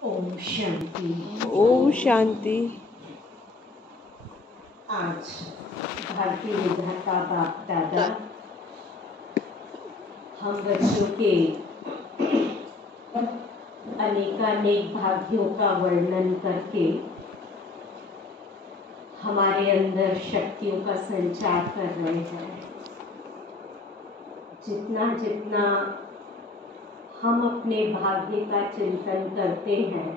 ओम शांति। ओम शांति। आज भारतीय विधाता बाप दादा हम बच्चों के अनेकानेक भाग्यों का वर्णन करके हमारे अंदर शक्तियों का संचार कर रहे हैं। जितना जितना हम अपने भाग्य का चिंतन करते हैं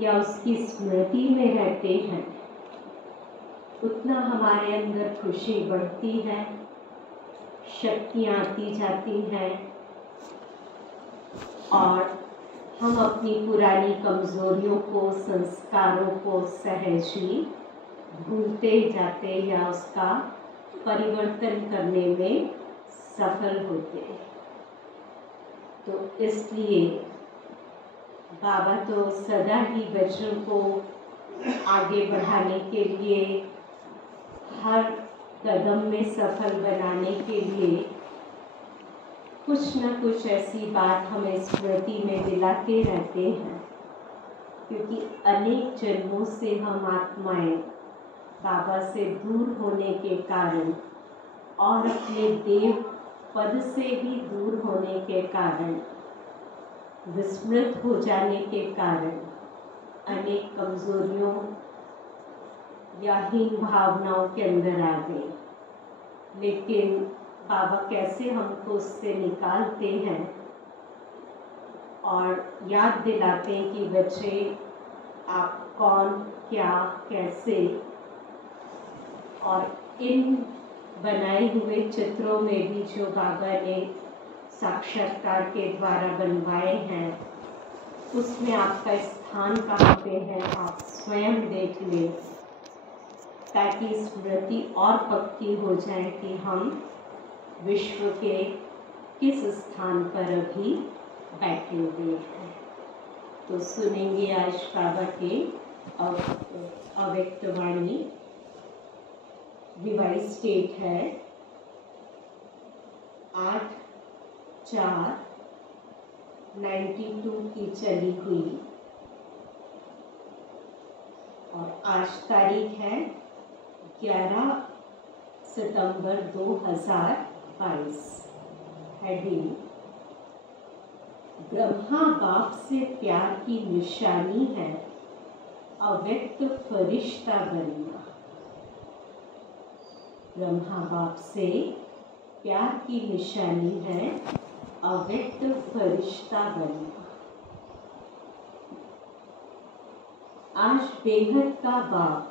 या उसकी स्मृति में रहते हैं, उतना हमारे अंदर खुशी बढ़ती है, शक्तियाँ आती जाती हैं और हम अपनी पुरानी कमज़ोरियों को, संस्कारों को सहज ही भूलते जाते या उसका परिवर्तन करने में सफल होते। तो इसलिए बाबा तो सदा ही बच्चों को आगे बढ़ाने के लिए, हर कदम में सफल बनाने के लिए कुछ न कुछ ऐसी बात हमें स्मृति में दिलाते रहते हैं, क्योंकि अनेक जन्मों से हम आत्माएं बाबा से दूर होने के कारण और अपने देव पद से भी दूर होने के कारण, विस्मृत हो जाने के कारण अनेक कमजोरियों या हीन भावनाओं के अंदर आ गए। लेकिन बाबा कैसे हमको उससे निकालते हैं और याद दिलाते हैं कि बच्चे आप कौन, क्या, कैसे, और इन बनाए हुए चित्रों में भी जो बाबा ने साक्षात्कार के द्वारा बनवाए हैं, उसमें आपका स्थान कहाँ पे है आप स्वयं देख लें, ताकि स्मृति और पक्की हो जाए कि हम विश्व के किस स्थान पर अभी बैठे हुए हैं। तो सुनेंगे आज बाबा के अव्यक्त वाणी। डिवाइस डेट है 8/4/92 की चली हुई और आज तारीख है 11 सितंबर 2022। हेडिंग: ब्रह्मा बाप से प्यार की निशानी है अव्यक्त फरिश्ता बनना। ब्रह्मा बाप से प्यार की निशानी है अव्यक्त फरिश्ता बनना। आज बेहद का बाप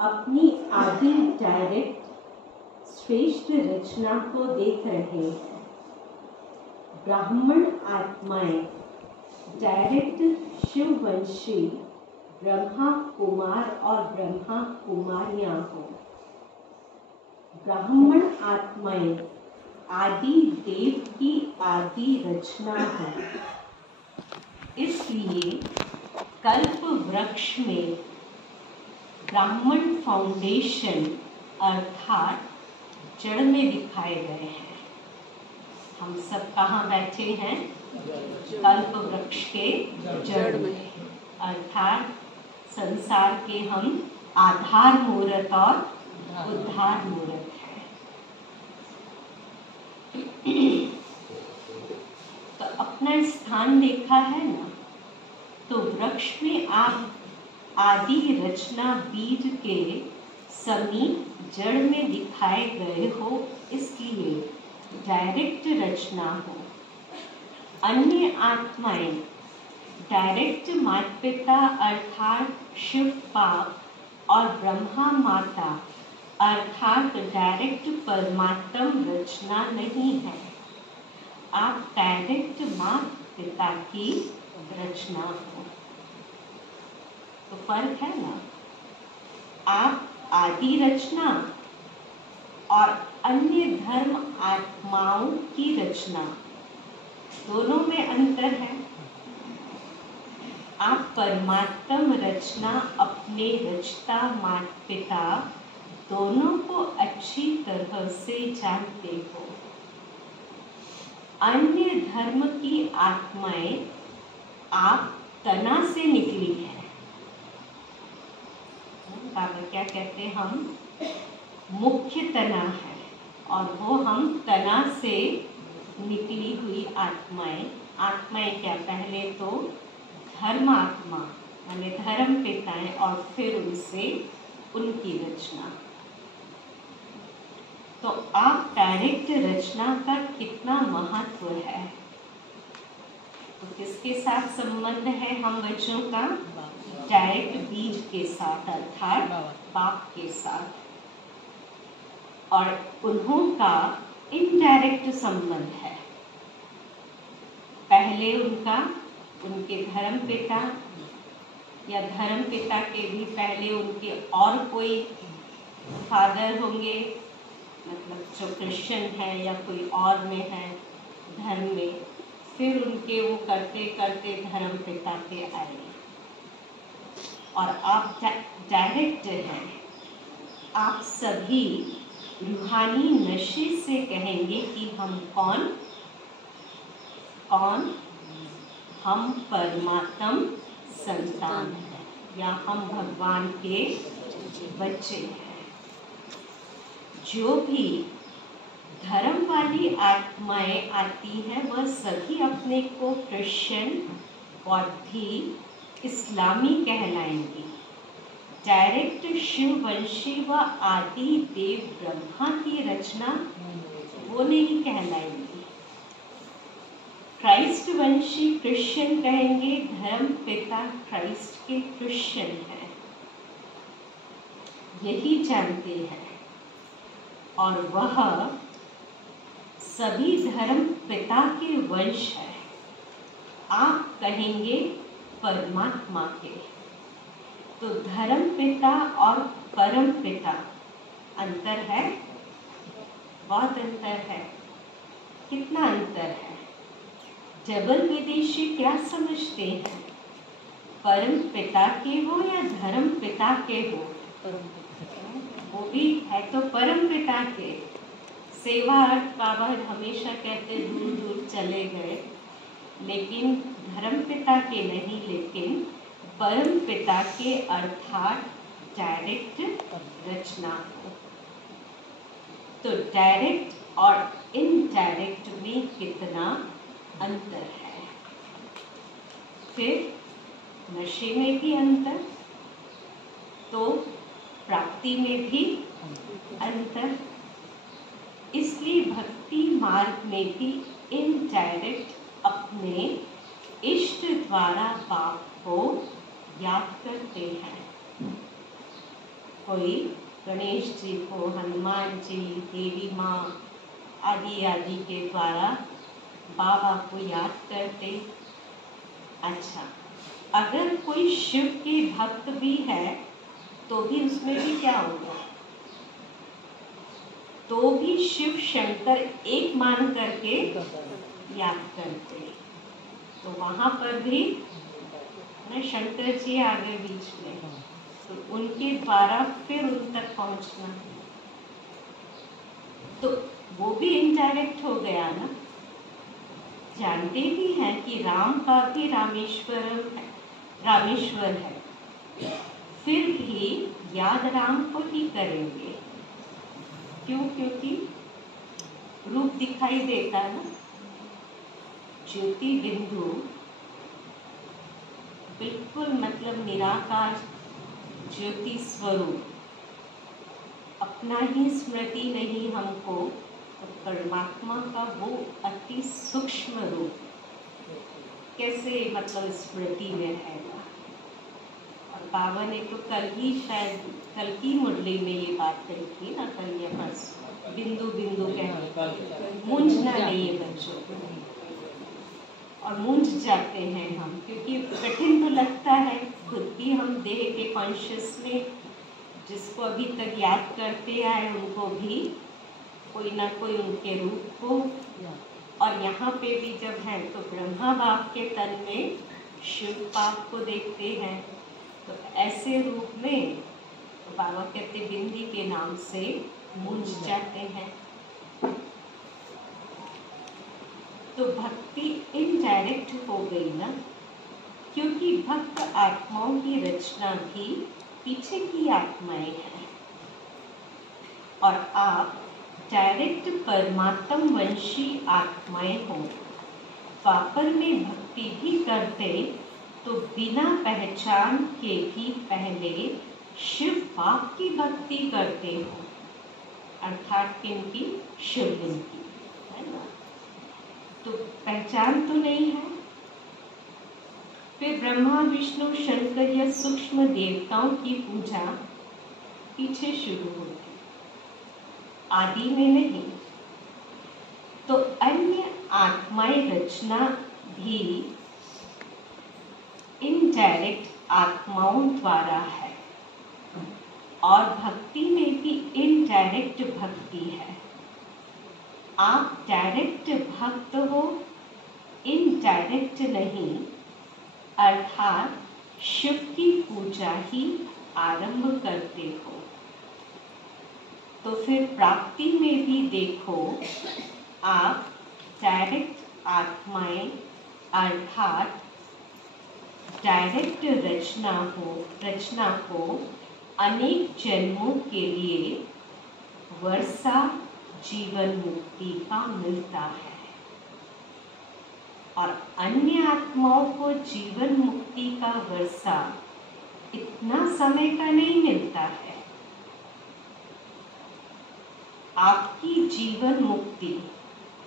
अपनी आदि डायरेक्ट श्रेष्ठ रचना को देख रहे हैं। ब्राह्मण आत्माएं डायरेक्ट शिववंशी ब्रह्मा कुमार और ब्रह्मा कुमारियां हों। ब्राह्मण आत्माएं आदि देव की आदि रचना है। इसलिए कल्प वृक्ष में ब्राह्मण फाउंडेशन अर्थात जड़ में दिखाए गए हैं। हम सब कहाँ बैठे हैं? कल्प वृक्ष के जड़ में, अर्थात संसार के हम आधार मूर्त और उद्धार मूर्त है। तो अपना स्थान देखा है ना, तो वृक्ष में आप आदि रचना बीज के समीप जड़ में दिखाए गए हो, इसलिए डायरेक्ट रचना हो। अन्य आत्माएं डायरेक्ट माता पिता अर्थात शिव बाप और ब्रह्मा माता अर्थात डायरेक्ट परमात्म रचना नहीं है। आप डायरेक्ट माता पिता की रचना हो। तो फर्क है ना, आप आदि रचना और अन्य धर्म आत्माओं की रचना, दोनों में अंतर है। आप परमात्म रचना अपने रचता माता पिता दोनों को अच्छी तरह से जानते हो। अन्य धर्म की आत्माएं आप तना से निकली है। बाबा क्या कहते हैं, हम मुख्य तना है और वो हम तना से निकली हुई आत्माएं। आत्माएं क्या, पहले तो धर्मात्मा यानी धर्म पिताएं और फिर उनसे उनकी रचना। तो आप डायरेक्ट रचना का कितना महत्व है, तो किसके साथ संबंध है हम बच्चों का? डायरेक्ट बीज के साथ अर्थात बाप के साथ, और उन्हों का इनडायरेक्ट संबंध है। पहले उनके धर्म पिता या धर्म पिता के भी पहले उनके और कोई फादर होंगे, मतलब जो क्रिश्चियन है या कोई और में है धर्म में, फिर उनके वो करते करते धर्म पिता के आए और आप डायरेक्ट हैं। आप सभी रूहानी नशे से कहेंगे कि हम कौन? हम परमात्म संतान हैं या हम भगवान के बच्चे हैं। जो भी धर्म वाली आत्माएं आती हैं वह सभी अपने को क्रिश्चियन, बौद्धी, इस्लामी कहलाएंगी। डायरेक्ट शिववंशी व आदि देव ब्रह्मा की रचना वो नहीं कहलाएंगी। क्राइस्ट वंशी क्रिश्चियन कहेंगे, धर्म पिता क्राइस्ट के क्रिश्चियन हैं, यही जानते हैं। और वह सभी धर्म पिता के वंश है। आप कहेंगे परमात्मा के। तो धर्म पिता और परम पिता अंतर है, बहुत अंतर है। कितना अंतर है? जबल विदेशी क्या समझते हैं, परम पिता के हो या धर्म पिता के हो? वो भी है तो परम पिता के। सेवा अर्थ बाबा हमेशा कहते दूर दूर चले गए, लेकिन धर्म पिता के नहीं, लेकिन परम पिता के अर्थात डायरेक्ट रचना हो। तो डायरेक्ट और इनडायरेक्ट में कितना अंतर है। फिर नशे में भी अंतर, तो प्राप्ति में भी अंतर। इसलिए भक्ति मार्ग में भी इनडायरेक्ट अपने इष्ट द्वारा बाप को याद करते हैं। कोई गणेश जी को, हनुमान जी, देवी माँ आदि आदि के द्वारा बाबा को याद करते। अच्छा, अगर कोई शिव के भक्त भी है तो भी उसमें भी क्या होगा? तो भी शिव शंकर एक मान करके याद करते। तो वहां पर भी शंकर जी आ गए बीच में, तो उनके द्वारा फिर उन तक पहुंचना, तो वो भी इनडायरेक्ट हो गया ना। जानते भी हैं कि राम का भी रामेश्वर है, फिर भी याद राम को ही करेंगे। क्यों? क्योंकि रूप दिखाई देता है ना। ज्योति बिंदु बिल्कुल मतलब निराकार ज्योति स्वरूप, अपना ही स्मृति नहीं हमको, तो परमात्मा का वो अति सूक्ष्म रूप कैसे मतलब स्मृति में रहेगा। और बाबा ने तो कल की मुरली में ये बात कही थी ना, कल या परसों, बिंदु बिंदु कहते मूंझना नहीं है बच्चों को। और मूंझ जाते हैं हम, क्योंकि कठिन तो लगता है खुद भी। हम देह के कॉन्शियस में जिसको अभी तक याद करते आए उनको भी कोई ना कोई उनके रूप को, और यहाँ पे भी जब है तो ब्रह्मा बाप के तन में शिव बाप को देखते हैं, तो ऐसे रूप में तो बाबा कहते बिंदी के नाम से मूंझ जाते हैं। तो भक्ति इनडायरेक्ट हो गई ना, क्योंकि भक्त आत्माओं की रचना भी पीछे की आत्माएं हैं और आप डायरेक्ट परमात्म वंशी आत्माएं हो। द्वापर में भक्ति भी करते तो बिना पहचान के भी पहले शिव बाप की भक्ति करते हो, अर्थात किनकी? शिवलिंग की, है ना। तो पहचान तो नहीं है। फिर ब्रह्मा विष्णु शंकर या सूक्ष्म देवताओं की पूजा पीछे शुरू होती, आदि में नहीं। तो अन्य आत्माएं रचना भी इनडायरेक्ट आत्माओं द्वारा है और भक्ति में भी इनडायरेक्ट भक्ति है। आप डायरेक्ट भक्त हो, इनडायरेक्ट नहीं, अर्थात शिव की पूजा ही आरंभ करते हो। तो फिर प्राप्ति में भी देखो, आप डायरेक्ट आत्माएं अर्थात डायरेक्ट रचना को अनेक जन्मों के लिए वर्षा जीवन मुक्ति का मिलता है और अन्य आत्माओं को जीवन मुक्ति का वर्षा इतना समय का नहीं मिलता है। आपकी जीवन मुक्ति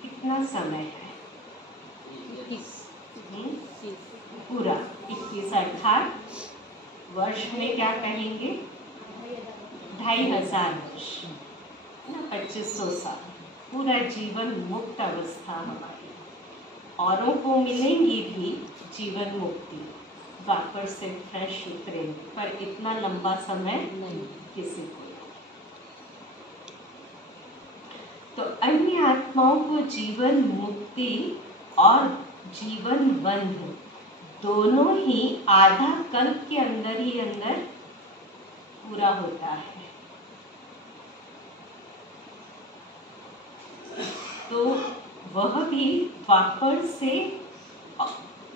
कितना समय है? पूरा 21, अर्थात वर्ष में क्या कहेंगे? 2500 वर्ष, ना, 2500 साल, पूरा जीवन मुक्त अवस्था हमारी। औरों को मिलेंगी भी जीवन मुक्ति, द्वापर से फ्रेश उतरेंगे, पर इतना लंबा समय किसी को। तो अन्य आत्माओं को जीवन मुक्ति और जीवन बंध दोनों ही आधा कल्प के अंदर ही अंदर पूरा होता है। तो वह भी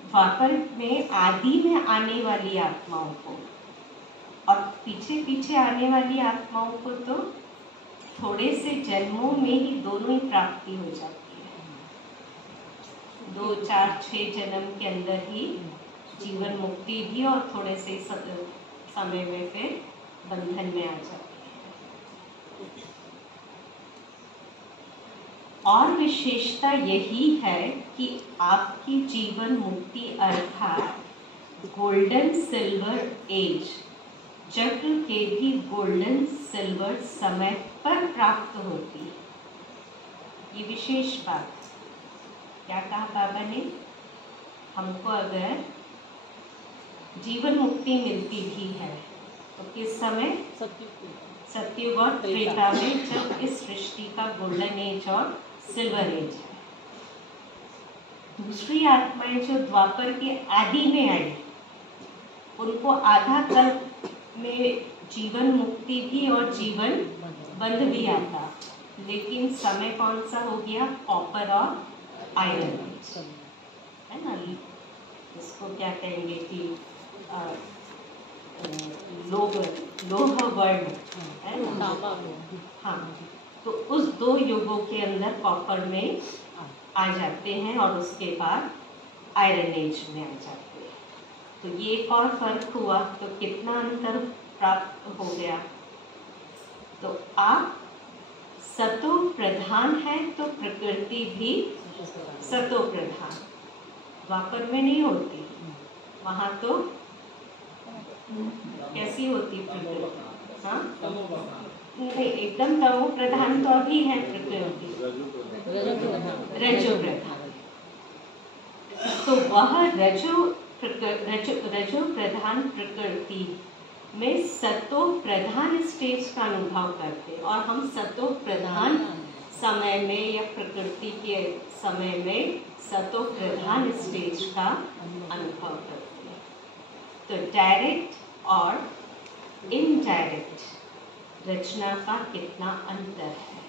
द्वापर में आदि में आने वाली आत्माओं को और पीछे पीछे आने वाली आत्माओं को तो थोड़े से जन्मों में ही दोनों ही प्राप्ति हो जाती है। 2, 4, 6 जन्म के अंदर ही जीवन मुक्ति भी और थोड़े से समय में फिर बंधन में आ जाती है। और विशेषता यही है कि आपकी जीवन मुक्ति अर्थात गोल्डन सिल्वर एज, चक्र के भी गोल्डन सिल्वर समय पर प्राप्त होती है। ये विशेष बात। क्या कहा बाबा ने? हमको अगर जीवन मुक्ति मिलती भी है तो किस समय? सत्युग और त्रेता में, जब इस सृष्टि का गोल्डन एज और सिल्वर एज है। दूसरी आत्माएं जो द्वापर के आदि में आई, उनको आधा कल्प में जीवन मुक्ति भी और जीवन बंध भी आता, लेकिन समय कौन सा हो गया? कॉपर और आयरन, है ना। इसको क्या कहेंगे कि लोह वर्ण, है ना। हाँ, तो उस 2 युगों के अंदर कॉपर में आ जाते हैं और उसके बाद आयरन एज में आ जाते हैं। तो ये एक और फर्क हुआ, तो कितना अंतर प्राप्त हो गया। तो आप सतो प्रधान है तो प्रकृति भी सतो प्रधान। द्वापर में नहीं होती, वहाँ तो कैसी होती प्रकृति? हाँ, नहीं, एकदम तमो प्रधान तो अभी है प्रकृति, रजो प्रधान। तो वह रजो प्रधान प्रकृति में सतो प्रधान स्टेज का अनुभव करते, और हम सतो प्रधान समय में या प्रकृति के समय में सतो प्रधान स्टेज का अनुभव करते हैं। तो डायरेक्ट और इनडायरेक्ट रचना का कितना अंतर है।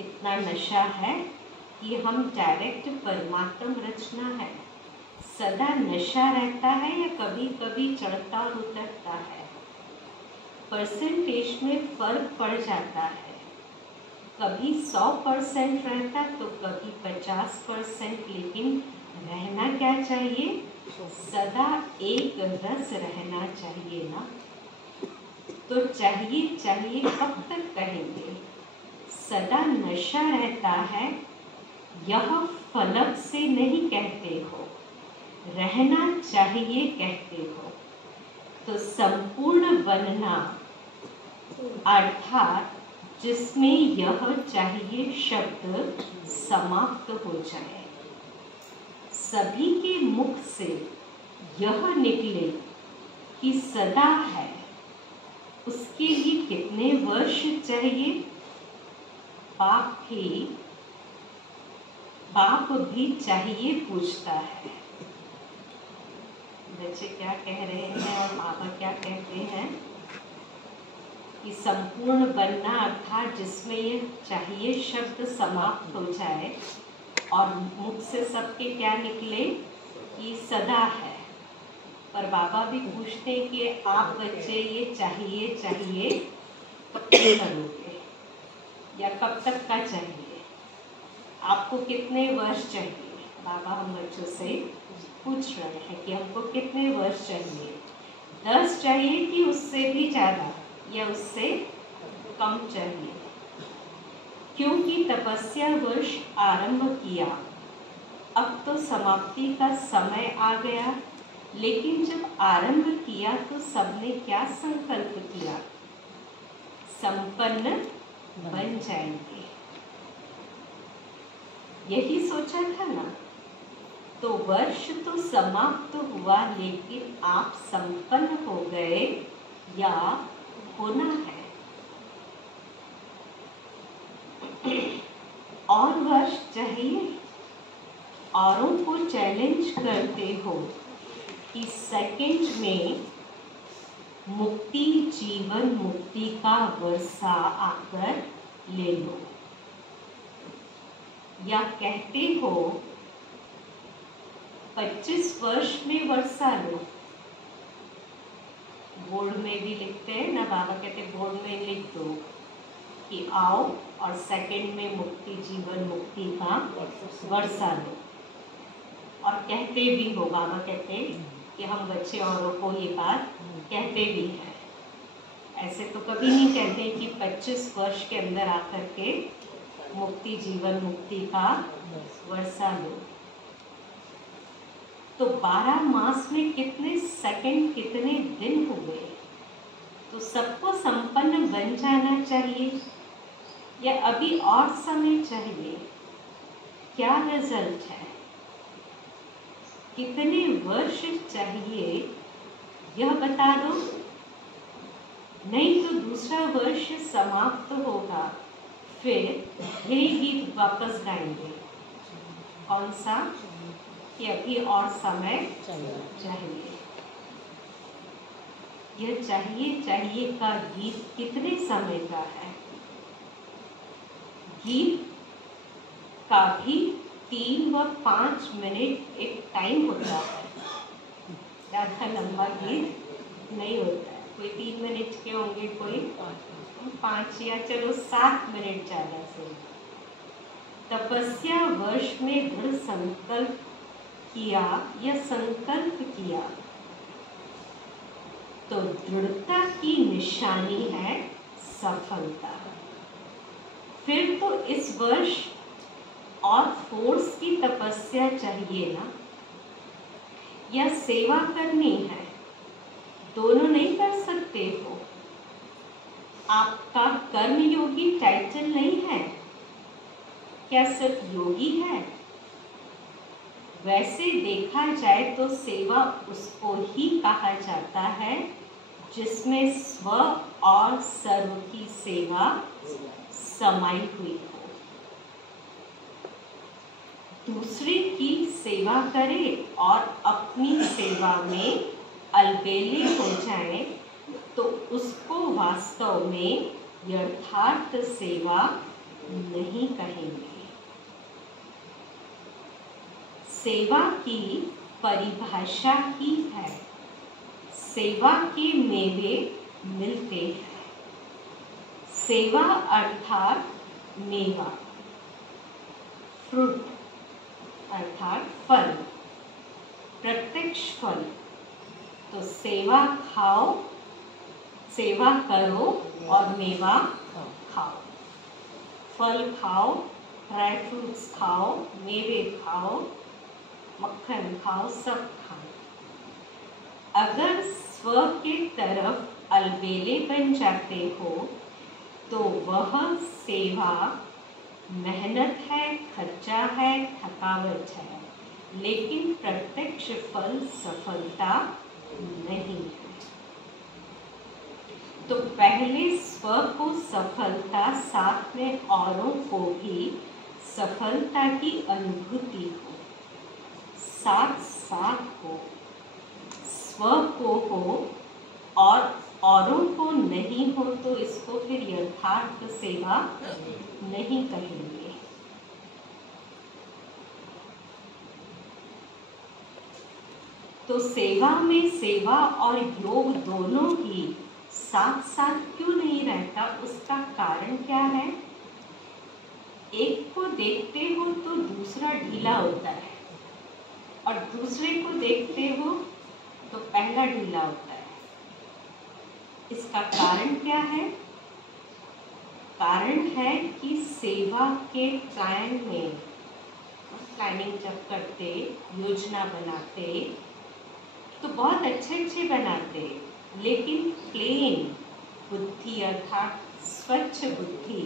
इतना नशा है कि हम डायरेक्ट परमात्म रचना है, सदा नशा रहता है या कभी कभी चढ़ता और उतरता है? परसेंटेज में फर्क पड़ जाता है, कभी 100% रहता तो कभी 50%, लेकिन रहना क्या चाहिए? सदा एक रस रहना चाहिए ना। तो चाहिए चाहिए कब तक कहेंगे? सदा नशा रहता है, यह फलक से नहीं कहते हो, रहना चाहिए कहते हो। तो संपूर्ण बनना अर्थात जिसमें यह चाहिए शब्द समाप्त हो जाए, सभी के मुख से यह निकले कि सदा है, उसके लिए कितने वर्ष चाहिए? बाप भी चाहिए पूछता है। बच्चे क्या कह रहे हैं और बाबा क्या कहते हैं कि संपूर्ण बनना अर्थात जिसमें ये चाहिए शब्द समाप्त हो जाए और मुख से सबके क्या निकले कि सदा है। पर बाबा भी पूछते हैं कि आप बच्चे ये चाहिए चाहिए कब तक करोगे या कब तक का चाहिए? आपको कितने वर्ष चाहिए? बाबा हम बच्चों से पूछ रहे हैं कि हमको कितने वर्ष चाहिए? 10 चाहिए कि उससे भी ज़्यादा या उससे कम चाहिए? क्योंकि तपस्या वर्ष आरंभ किया, अब तो समाप्ति का समय आ गया। लेकिन जब आरंभ किया तो सबने क्या संकल्प किया? संपन्न बन जाएंगे, यही सोचा था ना। तो वर्ष तो समाप्त हुआ, लेकिन आप संपन्न हो गए या होना है? और वर्ष चाहिए? औरों को चैलेंज करते हो कि सेकंड में मुक्ति जीवन मुक्ति का वर्षा आकर ले लो, या कहते हो 25 वर्ष में वर्षा लो। बोर्ड में भी लिखते हैं ना, बाबा कहते बोर्ड में लिख दो कि आओ और सेकंड में मुक्ति जीवन मुक्ति का वर्षा लो। और कहते भी हो, बाबा कहते कि हम बच्चे औरों को ये बात कहते भी हैं। ऐसे तो कभी नहीं कहते कि 25 वर्ष के अंदर आकर के मुक्ति जीवन मुक्ति का वर्षा लो। तो 12 मास में कितने सेकंड कितने दिन हुए? तो सबको संपन्न बन जाना चाहिए या अभी और समय चाहिए? क्या रिजल्ट है? कितने वर्ष चाहिए यह बता दो, नहीं तो दूसरा वर्ष समाप्त होगा, फिर यही गीत वापस गाएंगे। कौन सा? कि अभी और समय चाहिए। यह चाहिए चाहिए का गीत कितने समय का है? गीत का भी 3 व 5 मिनट एक टाइम होता है, ज़्यादा लंबा गीत नहीं होता है। कोई 3 मिनट के होंगे, कोई 5 या चलो 7 मिनट ज़्यादा से। तपस्या वर्ष में दृढ़ संकल्प किया या संकल्प किया तो दृढ़ता की निशानी है सफलता। फिर तो इस वर्ष और फोर्स की तपस्या चाहिए ना, या सेवा करनी है? दोनों नहीं कर सकते हो। आपका कर्मयोगी टाइटल नहीं है क्या? सिर्फ योगी है? वैसे देखा जाए तो सेवा उसको ही कहा जाता है जिसमें स्व और सर्व की सेवा समाई हुई हो। दूसरे की सेवा करे और अपनी सेवा में अलबेले हो जाए तो उसको वास्तव में यथार्थ सेवा नहीं कहेंगे। सेवा की परिभाषा ही है। सेवा के मेवे मिलते हैं। सेवा अर्थात मेवा, फ्रूट अर्थात फल, प्रत्यक्ष फल। तो सेवा खाओ, सेवा करो और मेवा खाओ। फल खाओ, ड्राई फ्रूट्स खाओ, मेवे खाओ, मक्खन खाओ, सब खाओ। अगर स्व के तरफ अलबेले बन जाते हो तो वह सेवा मेहनत है, खर्चा है, थकावट है, लेकिन प्रत्यक्ष फल सफलता नहीं है। तो पहले स्व को सफलता, साथ में औरों को भी सफलता की अनुभूति हो, साथ साथ हो। स्व को हो और औरों को नहीं हो तो इसको फिर यथार्थ सेवा नहीं कहेंगे। तो सेवा में सेवा और योग दोनों ही साथ साथ क्यों नहीं रहता, उसका कारण क्या है? एक को देखते हो तो दूसरा ढीला होता है और दूसरे को देखते हो तो पहला ढीला होता है। इसका कारण क्या है? कारण है कि सेवा के प्लानिंग जब करते, योजना बनाते तो बहुत अच्छे बनाते, लेकिन प्लेन बुद्धि अर्थात स्वच्छ बुद्धि,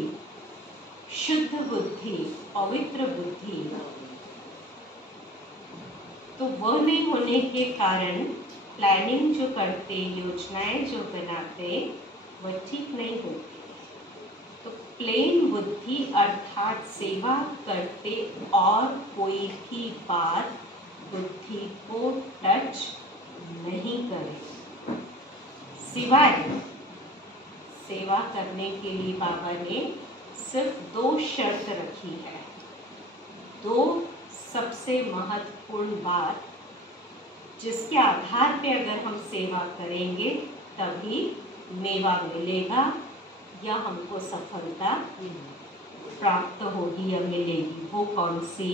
शुद्ध बुद्धि, पवित्र बुद्धि, तो वह नहीं होने के कारण प्लानिंग जो करते, योजनाएं जो बनाते, वह ठीक नहीं होती। तो प्लेन बुद्धि अर्थात सेवा करते और कोई भी बात बुद्धि को टच नहीं करे, सिवाय सेवा करने के लिए बाबा ने सिर्फ 2 शर्त रखी है। 2 सबसे महत्वपूर्ण बात, जिसके आधार पे अगर हम सेवा करेंगे तभी मेवा मिलेगा या हमको सफलता प्राप्त होगी या मिलेगी। वो कौन सी?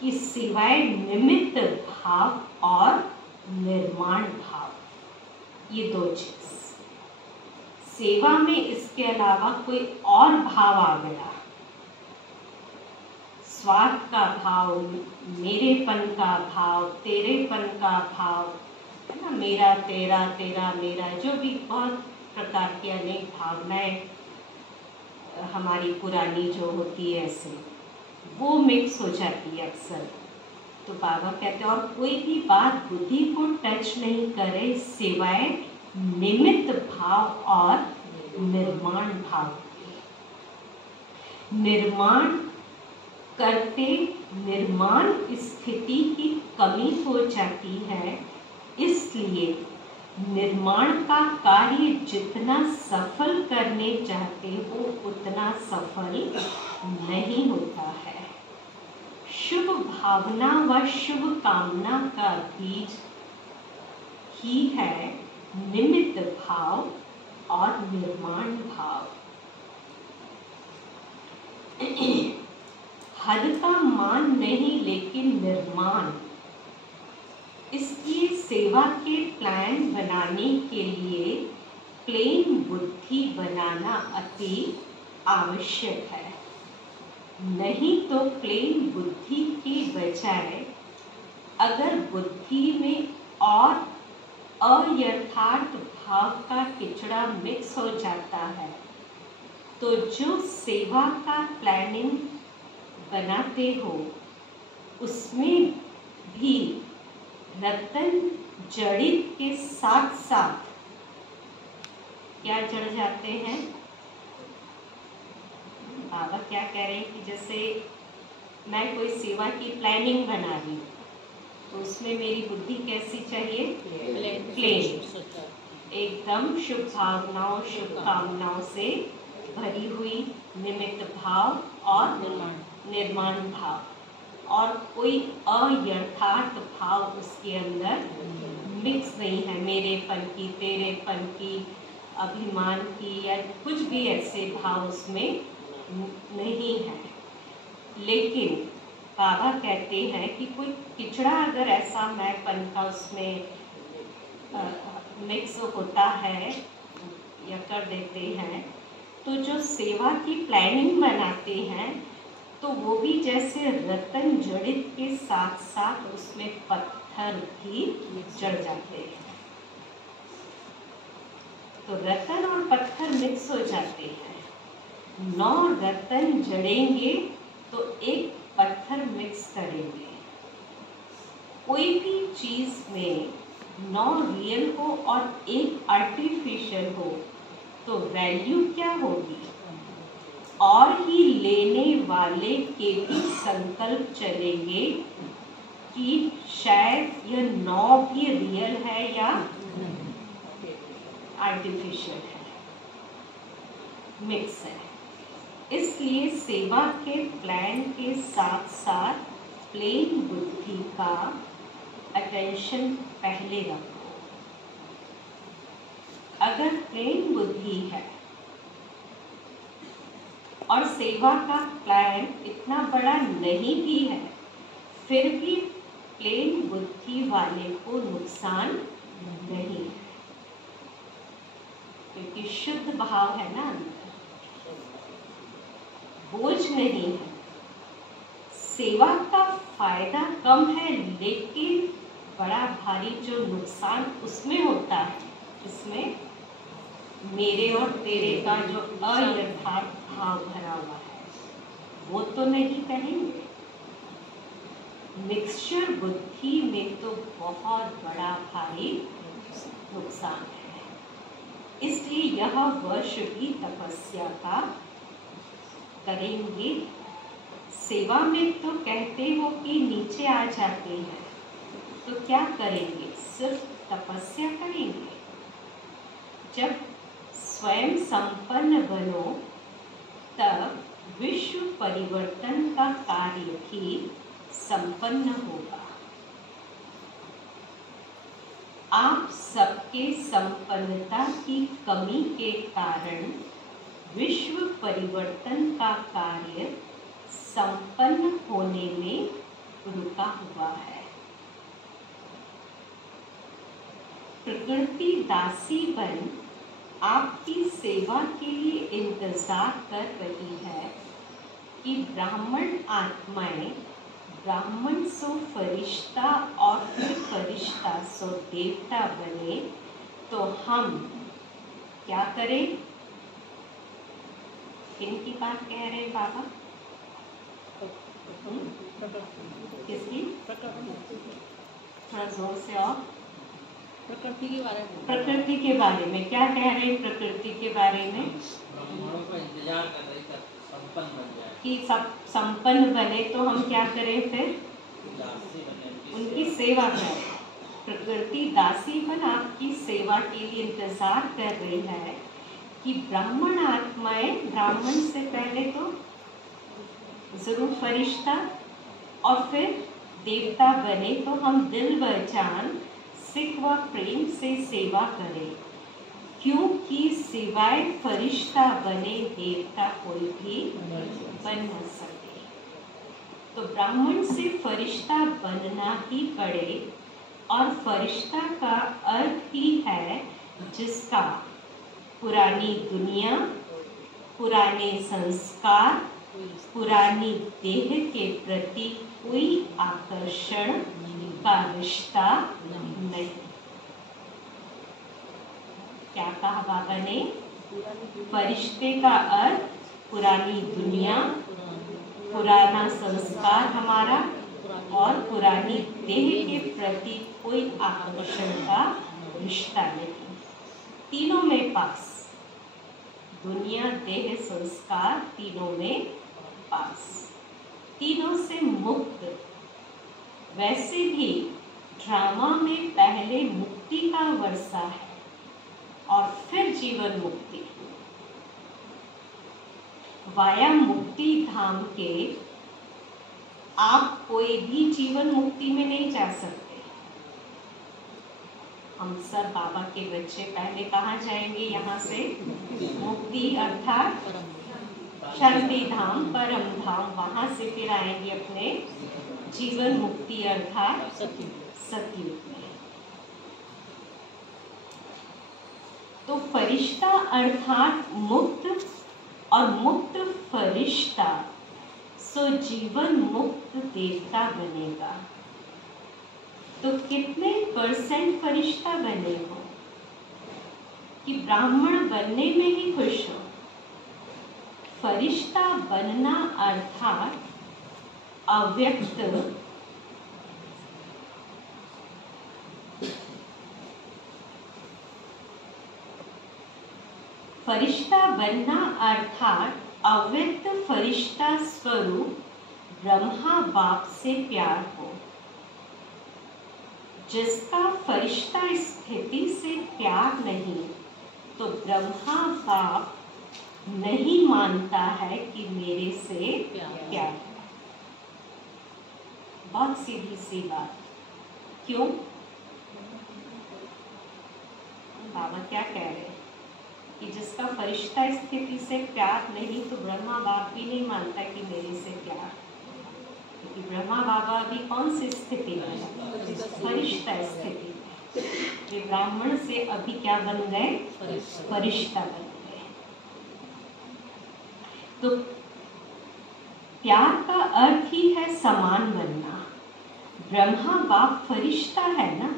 कि सिवाय निमित्त भाव और निर्माण भाव, ये 2 चीज। सेवा में इसके अलावा कोई और भाव आ गया, स्वार्थ का भाव, मेरेपन का भाव, तेरेपन का भाव, है ना, मेरा तेरा, तेरा मेरा, जो भी बहुत प्रकार की अनेक भावनाएं हमारी पुरानी जो होती है, ऐसे वो मिक्स हो जाती है अक्सर। तो बाबा कहते हैं और कोई भी बात बुद्धि को टच नहीं करे सिवाय निमित्त भाव और निर्माण भाव। निर्माण करते निर्माण स्थिति की कमी हो जाती है, इसलिए निर्माण का कार्य जितना सफल करने चाहते हो उतना सफल नहीं होता है। शुभ भावना व शुभ कामना का बीज ही है निमित्त भाव और निर्माण भाव। हद का मान नहीं लेकिन निर्माण। इसलिए सेवा के प्लान बनाने के लिए प्लेन बुद्धि बनाना अति आवश्यक है। नहीं तो प्लेन बुद्धि के बजाय अगर बुद्धि में और अयथार्थ भाव का किचड़ा मिक्स हो जाता है तो जो सेवा का प्लानिंग बनाते हो उसमें भी रतन जड़ित के साथ साथ क्या जड़ जाते हैं? बाबा क्या कह रहे हैं कि जैसे मैं कोई सेवा की प्लानिंग बना रही हूँ तो उसमें मेरी बुद्धि कैसी चाहिए? प्लेन, एकदम शुभ भावनाओं, शुभ कामनाओं से भरी हुई, निमित्त भाव और निर्माण भाव। और कोई अयथार्थ भाव उसके अंदर मिक्स नहीं है, मेरेपन की, तेरेपन की, अभिमान की या कुछ भी ऐसे भाव उसमें नहीं है। लेकिन बाबा कहते हैं कि कोई किचड़ा अगर ऐसा मैंपन का उसमें मिक्स होता है या कर देते हैं, तो जो सेवा की प्लानिंग बनाते हैं तो वो भी जैसे रतन जड़ित के साथ साथ उसमें पत्थर भी जड़ जाते हैं। तो रतन और पत्थर मिक्स हो जाते हैं। 9 रतन जड़ेंगे तो एक पत्थर मिक्स करेंगे। कोई भी चीज में 9 रियल हो और एक आर्टिफिशियल हो तो वैल्यू क्या होगी? और ही लेने वाले के भी संकल्प चलेंगे कि शायद यह 9 भी रियल है या आर्टिफिशियल है, मिक्स है। इसलिए सेवा के प्लान के साथ साथ प्लेन बुद्धि का अटेंशन पहले रखो। अगर प्लेन बुद्धि है और सेवा का प्लान इतना बड़ा नहीं भी है, फिर भी प्लेन बुद्धि वाले को नुकसान नहीं है, क्योंकि शुद्ध भाव है ना अंदर, बोझ नहीं है। सेवा का फायदा कम है, लेकिन बड़ा भारी जो नुकसान उसमें होता है, इसमें मेरे और तेरे का जो अयथार्थ भाव भरा हुआ है वो तो नहीं कहेंगे। मिक्सचर बुद्धि में तो बहुत बड़ा भारी नुकसान है। इसलिए यह वर्ष भी तपस्या का करेंगे। सेवा में तो कहते हो कि नीचे आ जाते हैं, तो क्या करेंगे? सिर्फ तपस्या करेंगे। जब स्वयं संपन्न बनो तब विश्व परिवर्तन का कार्य भी संपन्न होगा। आप सबके संपन्नता की कमी के कारण विश्व परिवर्तन का कार्य संपन्न होने में रुका हुआ है। प्रकृति दासी बन आपकी सेवा के लिए इंतजार कर रही है कि ब्राह्मण आत्माएं ब्राह्मण सो फरिश्ता और फिर फरिश्ता सो देवता बने, तो हम क्या करें? किनकी बात कह रहे हैं बाबा? किसकी? थोड़ा जोर से और। प्रकृति के बारे में। प्रकृति के बारे में क्या कह रहे हैं? प्रकृति के बारे में ब्राह्मणों का इंतजार कर रही है संपन्न बन जाए, कि सब संपन्न बने, तो हम क्या करें? फिर उनकी सेवा करें। प्रकृति दासी बन आपकी सेवा के लिए इंतजार कर रही है कि ब्राह्मण आत्माएं, ब्राह्मण से पहले तो जरूर फरिश्ता और फिर देवता बने, तो हम दिल व जान सिख व प्रेम से सेवा करें, क्योंकि सिवाय फरिश्ता बने देवता कोई भी बन न सके। तो ब्राह्मण से फरिश्ता बनना ही पड़े, और फरिश्ता का अर्थ ही है जिसका पुरानी दुनिया, पुराने संस्कार, पुरानी देह के प्रति कोई आकर्षण का रिश्ता नहीं। क्या कहा बाबा ने? फरिश्ते का अर्थ पुरानी दुनिया, पुराना संस्कार हमारा, और पुरानी देह के प्रति कोई आकर्षण का रिश्ता नहीं। तीनों में पास, दुनिया, देह, संस्कार, तीनों में पास, तीनों से मुक्त। वैसे भी ड्रामा में पहले मुक्ति का वर्षा है और फिर जीवन मुक्ति। वाया मुक्ति धाम के आप कोई भी जीवन मुक्ति में नहीं जा सकते। हम सब बाबा के बच्चे पहले कहाँ जाएंगे? यहाँ से मुक्ति अर्थात शांति धाम, परम धाम, वहां से फिर आएंगे अपने जीवन मुक्ति अर्थात सतयुग में। तो फरिश्ता अर्थात मुक्त और मुक्त फरिश्ता, सो जीवन मुक्त देवता बनेगा। तो कितने % फरिश्ता बने हो कि ब्राह्मण बनने में ही खुश हो? फरिश्ता बनना अर्थात अव्यक्त फरिश्ता बनना अर्थात अव्यक्त फरिश्ता स्वरूप ब्रह्मा बाप से प्यार हो। जिसका फरिश्ता स्थिति से प्यार नहीं, तो ब्रह्मा बाप नहीं मानता है कि मेरे से प्यार है। बहुत सीधी सी बात। क्यों? बाबा क्या कह रहे हैं कि जिसका फरिश्ता स्थिति से प्यार नहीं, तो ब्रह्मा बाप भी नहीं मानता कि मेरे से प्यार। क्योंकि ब्रह्मा बाबा अभी कौन सी स्थिति में है? फरिश्ता स्थिति। वे ब्राह्मण से अभी क्या बन गए? फरिश्ता बन गए। तो प्यार का अर्थ ही है समान बनना। ब्रह्मा बाप फरिश्ता है ना,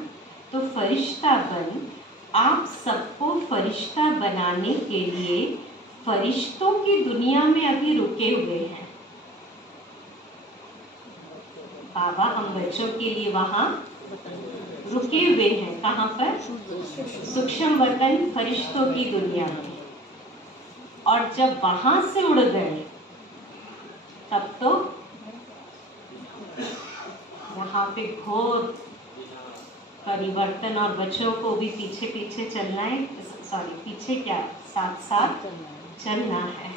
तो फरिश्ता बन आप सबको फरिश्ता बनाने के लिए फरिश्तों की दुनिया में अभी रुके हुए हैं। बाबा हम बच्चों के लिए वहां रुके हुए हैं। कहाँ पर? सूक्ष्म वतन फरिश्तों की दुनिया में। और जब वहां से उड़ गए तब तो यहाँ पे घोर परिवर्तन, और बच्चों को भी पीछे पीछे चलना है। सॉरी, पीछे क्या, साथ साथ चलना है।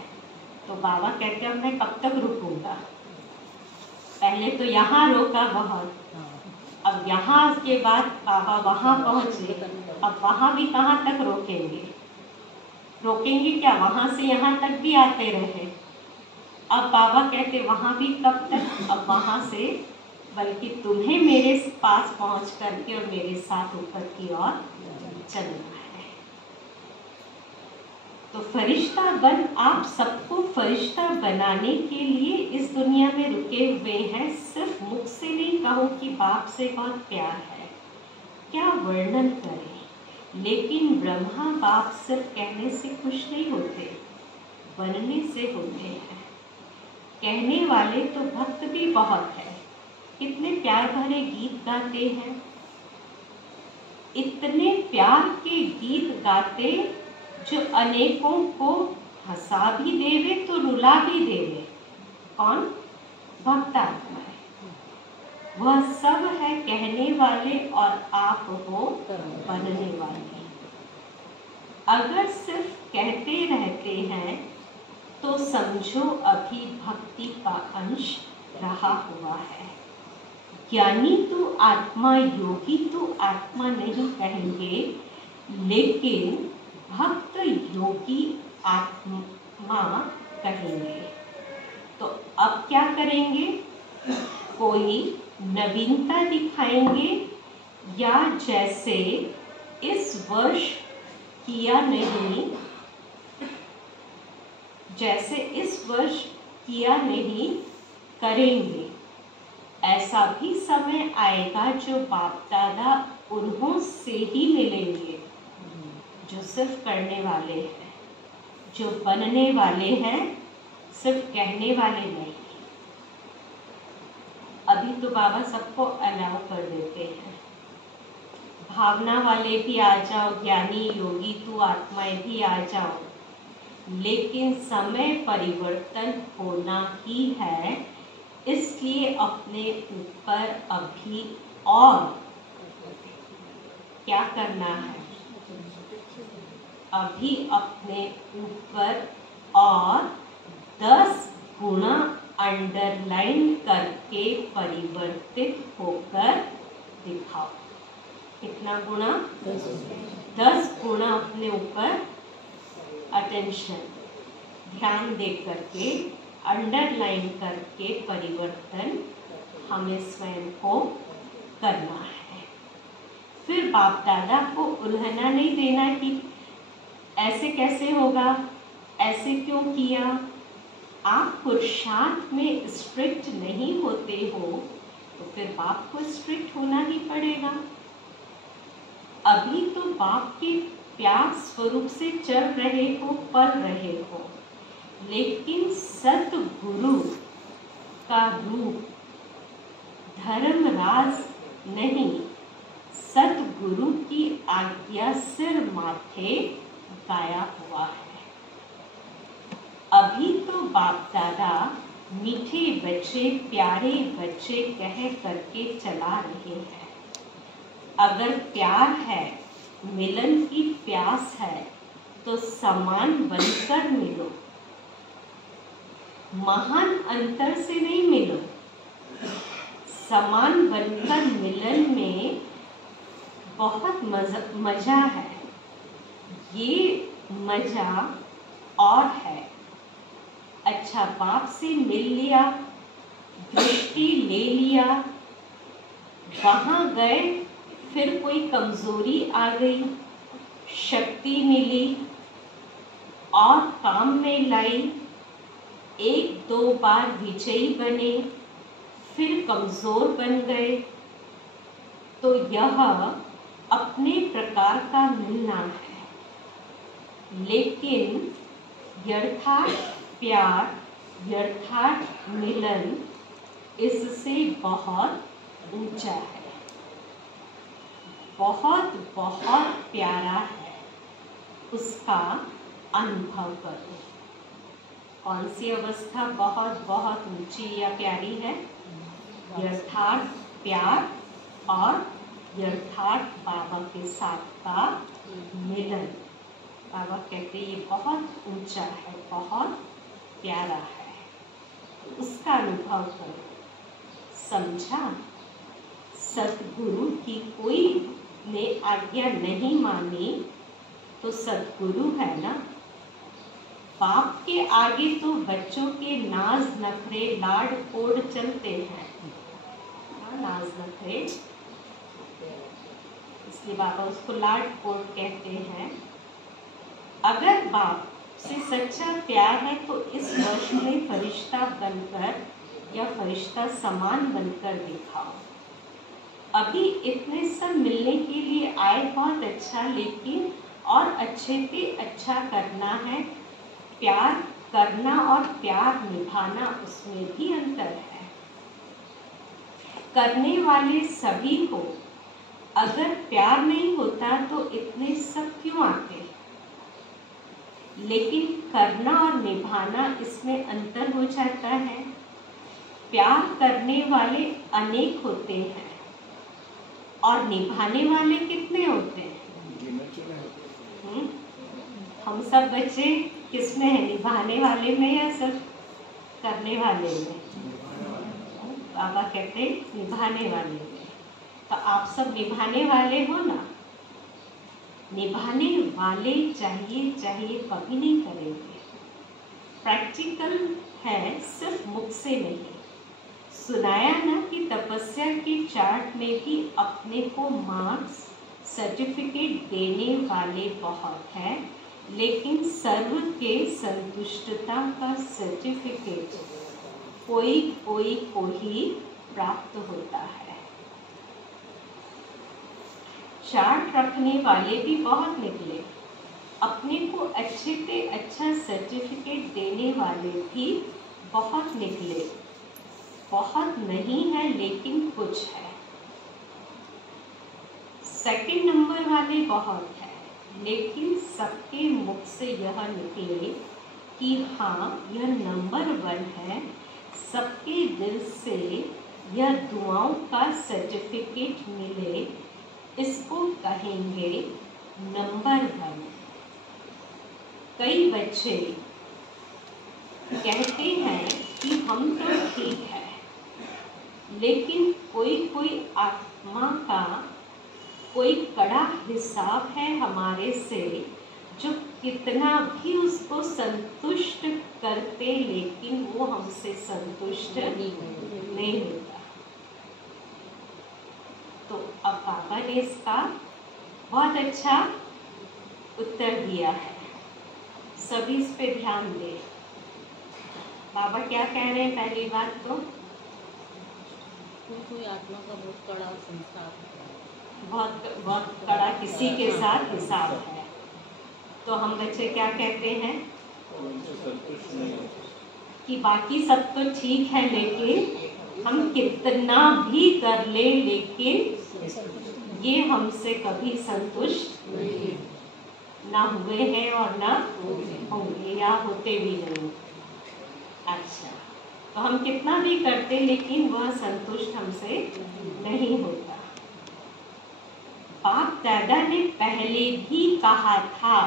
तो बाबा कहते हैं मैं कब तक रुकूंगा? पहले तो यहाँ रोका बहुत, अब यहाँ के बाद बाबा वहाँ पहुँचे, अब वहाँ भी कहाँ तक रोकेंगे? रोकेंगे क्या? वहाँ से यहाँ तक भी आते रहे। अब बाबा कहते वहाँ भी कब तक? अब वहाँ से बल्कि तुम्हें मेरे पास पहुँच करके और मेरे साथ ऊपर की ओर चलना है। तो फरिश्ता बन आप सबको फरिश्ता बनाने के लिए इस दुनिया में रुके हुए हैं। सिर्फ मुख से नहीं कहो कि बाप से बहुत प्यार है, क्या वर्णन करें। लेकिन ब्रह्मा बाप सिर्फ कहने से खुश नहीं होते, बनने से होते हैं। कहने वाले तो भक्त भी बहुत है, कितने प्यार भरे गीत गाते हैं। इतने प्यार के गीत गाते जो अनेकों को हंसा भी देवे तो रुला भी देवे। कौन? भक्त आत्मा है। वह सब है कहने वाले और आप हो बनने वाले। अगर सिर्फ कहते रहते हैं तो समझो अभी भक्ति का अंश रहा हुआ है। ज्ञानी तो आत्मा, योगी तो आत्मा नहीं कहेंगे, लेकिन भक्त योगी आत्मा कहेंगे। तो अब क्या करेंगे? कोई नवीनता दिखाएंगे, या जैसे इस वर्ष किया नहीं करेंगे। ऐसा भी समय आएगा जो बाप दादा उन्हों से ही मिलेंगे जो सिर्फ करने वाले हैं, जो बनने वाले हैं, सिर्फ कहने वाले नहीं। अभी तो बाबा सबको अलाउ कर देते हैं, भावना वाले भी आ जाओ, ज्ञानी योगी तू आत्माएं भी आ जाओ, लेकिन समय परिवर्तन होना ही है। इसलिए अपने ऊपर अभी और क्या करना है? अभी अपने ऊपर और 10 गुना अंडरलाइन करके परिवर्तित होकर दिखाओ। कितना गुना? 10 गुना अपने ऊपर अटेंशन, ध्यान दे करके अंडरलाइन करके परिवर्तन हमें स्वयं को करना है। फिर बाप दादा को उल्हना नहीं देना कि ऐसे कैसे होगा, ऐसे क्यों किया। आप पुरुषार्थ में स्ट्रिक्ट नहीं होते हो तो फिर बाप को स्ट्रिक्ट होना ही पड़ेगा। अभी तो बाप के प्यार स्वरूप से चल रहे हो, पल रहे हो, लेकिन सतगुरु का रूप धर्मराज नहीं, सतगुरु की आज्ञा सिर माथे गाया हुआ है। अभी तो बाप दादा मीठे बच्चे, प्यारे बच्चे कह करके चला रहे हैं। अगर प्यार है, मिलन की प्यास है, तो समान बनकर मिलो, महान अंतर से नहीं मिलो। समान बनकर मिलन में बहुत मजा है। ये मजा और है। अच्छा, बाप से मिल लिया, दृष्टि ले लिया, वहाँ गए, फिर कोई कमजोरी आ गई, शक्ति मिली और काम में लाई, 1-2 बार विजयी बने, फिर कमजोर बन गए, तो यह अपने प्रकार का मिलना है। लेकिन यथार्थ प्यार, यथार्थ मिलन इससे बहुत ऊंचा है, बहुत बहुत प्यारा है। उसका अनुभव करो। कौन सी अवस्था बहुत बहुत ऊंची या प्यारी है? यथार्थ प्यार और यथार्थ बाबा के साथ का मिलन। बाबा कहते ये बहुत ऊंचा है, बहुत प्यारा है, उसका अनुभव करो। समझा? सतगुरु की कोई ने आज्ञा नहीं मानी तो सतगुरु है ना। बाप के आगे तो बच्चों के नाज नखरे, लाड कोड चलते हैं। नाज नखरे, इसलिए बाबा उसको लाड कोड कहते हैं। अगर बाप से सच्चा प्यार है तो इस वर्ष में फरिश्ता बनकर या फरिश्ता समान बनकर दिखाओ। अभी इतने सब मिलने के लिए आए, बहुत अच्छा, लेकिन और अच्छे पे अच्छा करना है। प्यार करना और प्यार निभाना, उसमें भी अंतर है। करने वाले सभी को अगर प्यार नहीं होता तो इतने सब क्यों आते? लेकिन करना और निभाना, इसमें अंतर हो जाता है। प्यार करने वाले अनेक होते हैं और निभाने वाले कितने होते हैं? हम सब बच्चे किसमें हैं? निभाने वाले में या सब करने वाले में? बाबा कहते निभाने वाले में। तो आप सब निभाने वाले हो ना। निभाने वाले चाहिए कभी नहीं करेंगे। प्रैक्टिकल है, सिर्फ मुख से नहीं। सुनाया ना कि तपस्या के चार्ट में भी अपने को मार्क्स, सर्टिफिकेट देने वाले बहुत हैं, लेकिन सर्व के संतुष्टता का सर्टिफिकेट कोई को ही प्राप्त होता है। चार्ट रखने वाले भी बहुत निकले, अपने को अच्छे से अच्छा सर्टिफिकेट देने वाले भी बहुत निकले। बहुत नहीं है लेकिन कुछ है। सेकंड नंबर वाले बहुत है, लेकिन सबके मुख से यह निकले कि हाँ यह नंबर 1 है। सबके दिल से यह दुआओं का सर्टिफिकेट मिले, इसको कहेंगे नंबर 1। कई बच्चे कहते हैं कि हम तो ठीक है, लेकिन कोई कोई आत्मा का कोई कड़ा हिसाब है हमारे से, जो कितना भी उसको संतुष्ट करते लेकिन वो हमसे संतुष्ट नहीं होता। तो अब पापा ने इसका बहुत अच्छा उत्तर दिया है, सभी इस पे ध्यान दें। बाबा क्या कह रहे हैं? पहली बात तो कोई आत्मा का बहुत कड़ा संस्कार है, बहुत बहुत कड़ा किसी के साथ हिसाब है। तो हम बच्चे क्या कहते हैं कि बाकी सब तो ठीक है, लेकिन हम कितना भी कर ले, लेकिन ये हमसे कभी संतुष्ट ना हुए हैं और ना होंगे या होते भी नहीं। अच्छा, तो हम कितना भी करते लेकिन वह संतुष्ट हमसे नहीं होता। बाप दादा ने पहले भी कहा था,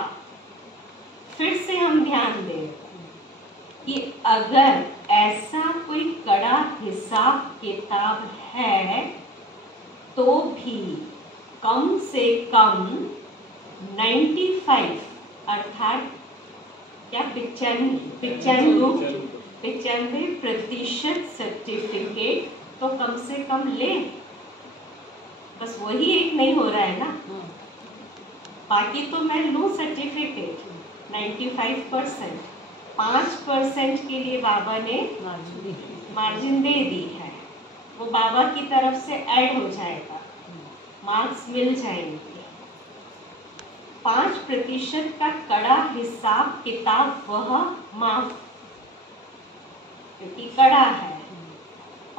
फिर से हम ध्यान दें कि अगर ऐसा कोई कड़ा हिसाब किताब है तो भी कम से कम 95 अर्थात क्या 95% सर्टिफिकेट तो कम से कम ले। बस वही एक नहीं हो रहा है ना, बाकी तो मैं लूँ सर्टिफिकेट 95%। 5% के लिए बाबा ने मार्जिन दे दी है, वो बाबा की तरफ से ऐड हो जाएगा, मार्क्स मिल जाएंगे। 5% का कड़ा हिसाब किताब वह माफ, क्योंकि कड़ा है,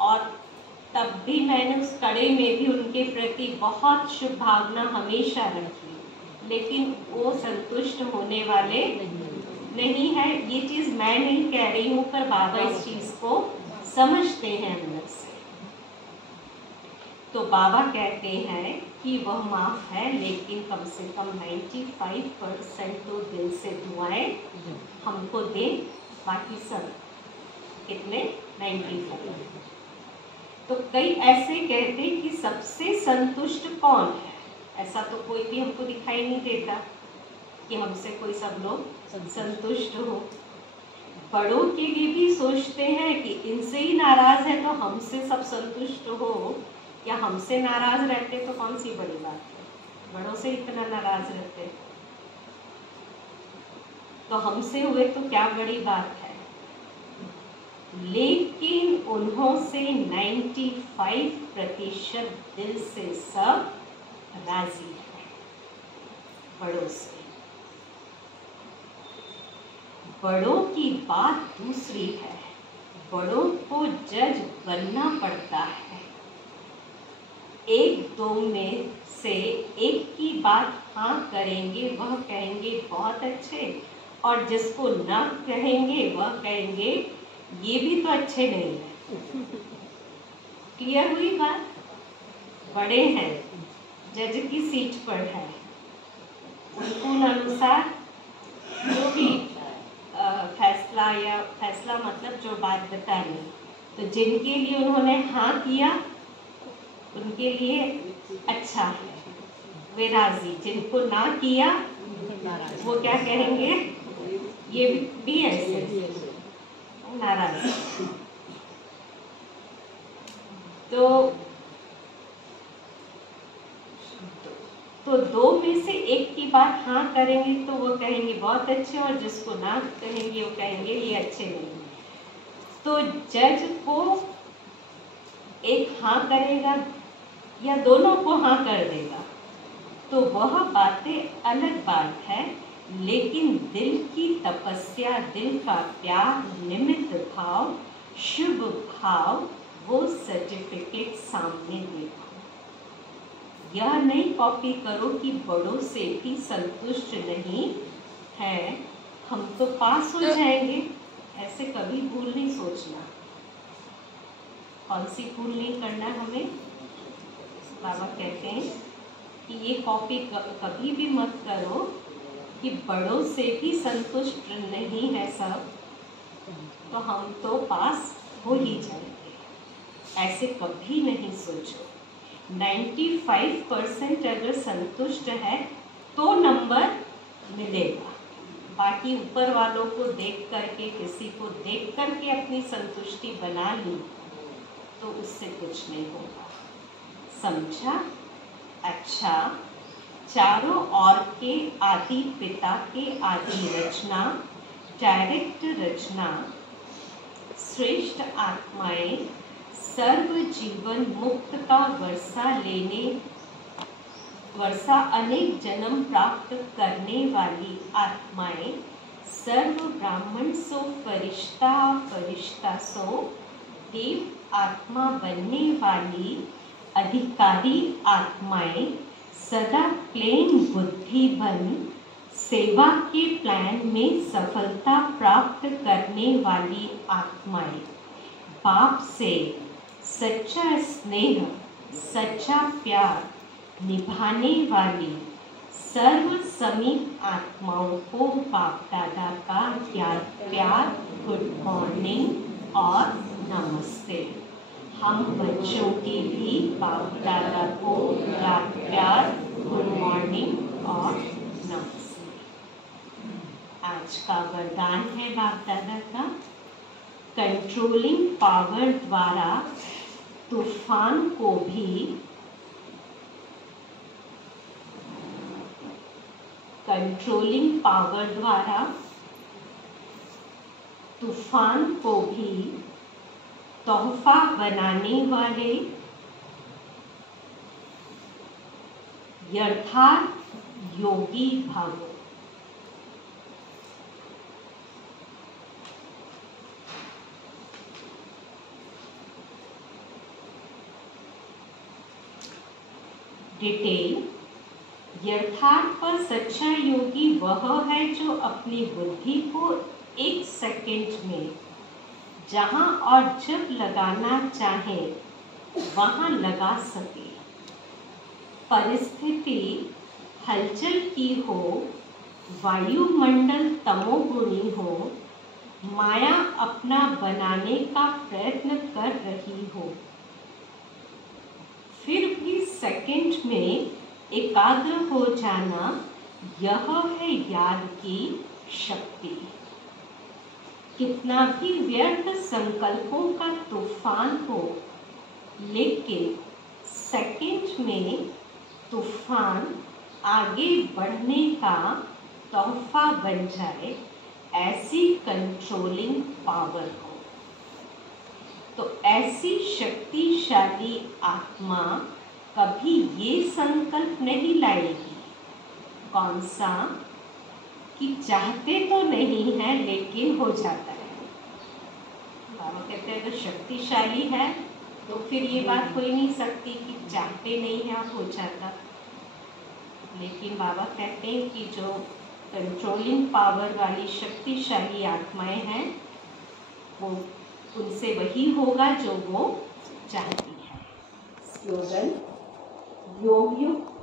और तब भी मैंने उस कड़े में भी उनके प्रति बहुत शुभ भावना हमेशा रखी, लेकिन वो संतुष्ट होने वाले नहीं है। ये चीज़ मैं नहीं कह रही हूँ, पर बाबा इस चीज़ को समझते हैं अंदर से। तो बाबा कहते हैं कि वह माफ है, लेकिन कम से कम 95% तो दिल से दुआएं हमको दें, बाकी सब कितने 95। तो कई ऐसे कहते कि सबसे संतुष्ट कौन है? ऐसा तो कोई भी हमको दिखाई नहीं देता कि हमसे कोई सब लोग संतुष्ट हो। बड़ों के लिए भी सोचते हैं कि इनसे ही नाराज है तो हमसे सब संतुष्ट हो, या हमसे नाराज रहते तो कौन सी बड़ी बात है, बड़ों से इतना नाराज रहते तो हमसे हुए तो क्या बड़ी बात है। लेकिन उन्हों से 95% दिल से सब राजी है, बड़ों से। बड़ों की बात दूसरी है, बड़ों को जज बनना पड़ता है। एक दो में से एक की बात हाँ करेंगे, वह कहेंगे बहुत अच्छे, और जिसको ना कहेंगे वह कहेंगे ये भी तो अच्छे नहीं है। क्लियर हुई बात? बड़े हैं, जज की सीट पर है, उनको अनुसार जो भी फैसला, या फैसला मतलब जो बात बतानी, तो जिनके लिए उन्होंने हाँ किया उनके लिए अच्छा है, वे राजी। जिनको ना किया वो क्या कहेंगे, ये भी ऐसे नाराज। तो दो में से एक की बात हाँ करेंगे तो वो कहेंगे बहुत अच्छे, और जिसको ना कहेंगे वो कहेंगे ये अच्छे नहीं। तो जज को एक हाँ करेगा या दोनों को हाँ कर देगा तो वह बातें अलग बात है, लेकिन दिल की तपस्या, दिल का प्यार, निमित्त भाव, शुभ भाव, वो सर्टिफिकेट सामने देखो। यह नहीं कॉपी करो कि बड़ों से भी संतुष्ट नहीं है, हम तो पास हो जाएंगे, ऐसे कभी भूल नहीं सोचना। कौन सी भूल नहीं करना हमें? बाबा कहते हैं कि ये कॉपी कभी भी मत करो कि बड़ों से भी संतुष्ट नहीं है सब, तो हम तो पास हो ही जाएंगे। ऐसे कभी नहीं सोचो। 95% अगर संतुष्ट है तो नंबर मिलेगा। बाकी ऊपर वालों को देख करके, किसी को देख करके अपनी संतुष्टि बना ली तो उससे कुछ नहीं होगा। समझा? अच्छा, चारों ओर के आदि पिता के आदि रचना, डायरेक्ट रचना, श्रेष्ठ आत्माएं, सर्व जीवन मुक्त का वर्षा अनेक जन्म प्राप्त करने वाली आत्माएं, सर्व ब्राह्मण सो फरिश्ता, फरिश्ता सो देव आत्मा बनने वाली अधिकारी आत्माएं, सदा प्लेन बुद्धि बन सेवा के प्लान में सफलता प्राप्त करने वाली आत्माएं, बाप से सच्चा स्नेह, सच्चा प्यार निभाने वाली सर्व समीप आत्माओं को बाप दादा का प्यार, गुड मॉर्निंग और नमस्ते। हम बच्चों की भी बाप दादा को प्यार, गुड मॉर्निंग और नमस्ते। आज का वरदान है बाप दादा का, कंट्रोलिंग पावर द्वारा तूफान को भी तोहफा बनाने वाले यथार्थ योगी भव। डिटेल, यथार्थ पर सच्चा योगी वह है जो अपनी बुद्धि को एक सेकंड में जहां और जब लगाना चाहे वहां लगा सके। परिस्थिति हलचल की हो, वायुमंडल तमोगुणी हो, माया अपना बनाने का प्रयत्न कर रही हो, फिर भी सेकंड में एकाग्र हो जाना, यह है याद की शक्ति। कितना भी व्यर्थ संकल्पों का तूफान हो, लेकिन सेकंड में तूफान आगे बढ़ने का तोहफा बन जाए, ऐसी कंट्रोलिंग पावर हो। तो ऐसी शक्तिशाली आत्मा कभी ये संकल्प नहीं लाएगी, कौन सा, कि चाहते तो नहीं है लेकिन हो जाता है। बाबा कहते हैं अगर शक्तिशाली है तो फिर ये बात हो ही नहीं सकती कि चाहते नहीं है और हो जाता। लेकिन बाबा कहते हैं कि जो कंट्रोलिंग पावर वाली शक्तिशाली आत्माएं हैं, वो उनसे वही होगा जो वो चाहती है। स्लोगन, योग युक्त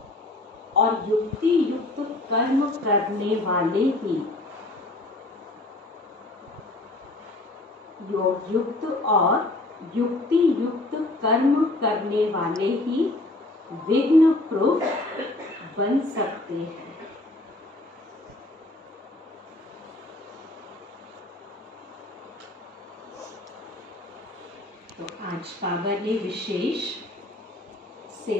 और युक्ति युक्त कर्म करने वाले ही, योग युक्त और युक्ति युक्त कर्म करने वाले ही विघ्न प्रूफ बन सकते हैं। तो आज बाबा ने विशेष से